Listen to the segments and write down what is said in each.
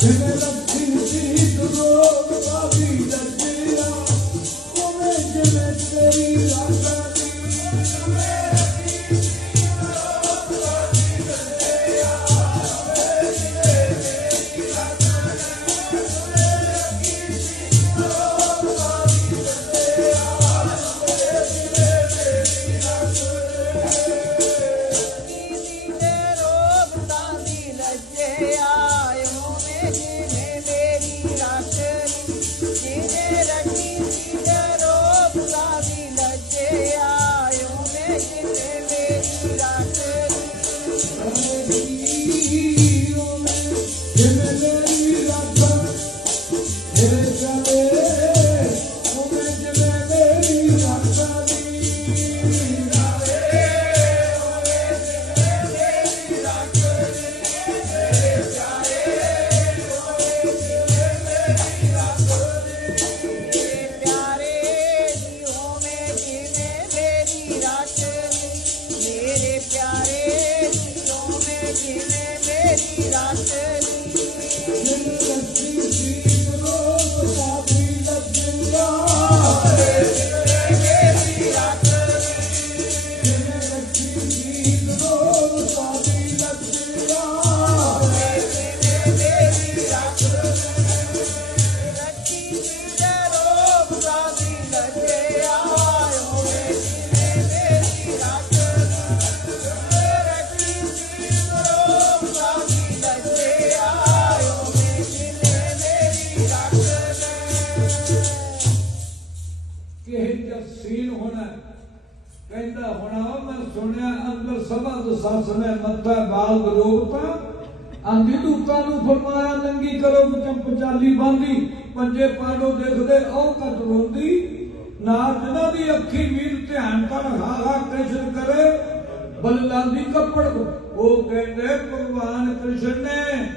Give it up, give it Thank you. राशे ਕਹਿੰਦਾ, ਹੋਣਾ ਮੈਂ ਸੁਣਿਆ, ਅੰਦਰ ਸਭਾ ਦੇ ਸੱਸ ਨੇ ਮੱਥਾ ਬਾਲ ਰੋਪਤਾ। ਆਂਦੀ ਦੂਤਾਂ ਨੂੰ ਫਰਮਾਇਆ, ਨੰਗੀ ਕਰੋ ਵਿੱਚ ਚਾਲੀ ਬਾਂਦੀ। ਪੰਜੇ ਪਾਡੋ ਦੇਖਦੇ, ਉਹ ਕਟ ਰੋਂਦੀ। ਨਾ ਜਿਹਨਾਂ ਦੀ ਅੱਖੀ ਵੀਰ ਧਿਆਨ ਕਰ, ਹਾ ਹਾ, ਕ੍ਰਿਸ਼ਨ ਕਰੇ ਬੱਲਾਂ ਦੀ ਕੱਪੜ। ਉਹ ਕਹਿੰਦੇ, ਭਗਵਾਨ ਕ੍ਰਿਸ਼ਨ ਨੇ।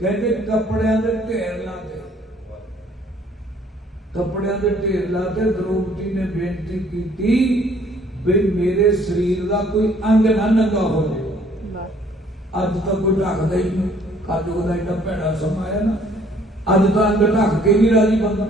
ਕਹਿੰਦੇ, ਕੱਪੜਿਆਂ ਦੇ ਢੇਰ ਲਾਤੇ ਕੱਪੜਿਆਂ ਦੇ ਢੇਰ ਲਾਤੇ ਦ੍ਰੋਪਦੀ ਨੇ ਬੇਨਤੀ ਕੀਤੀ ਵੀ ਮੇਰੇ ਸਰੀਰ ਦਾ ਕੋਈ ਅੰਗ ਨਾ ਨੰਗਾ ਹੋ ਜਾਵੇ। ਅੱਜ ਤਾਂ ਕੋਈ ਢੱਕਦਾ ਹੀ ਨਹੀਂ। ਕੱਲ ਉਹਦਾ ਏਡਾ ਭੈੜਾ ਸਮਾਂ ਆਇਆ ਨਾ। ਅੱਜ ਤਾਂ ਅੰਗ ਢੱਕ ਕੇ ਨਹੀਂ ਰਾਜੀ ਬੰਦਾ।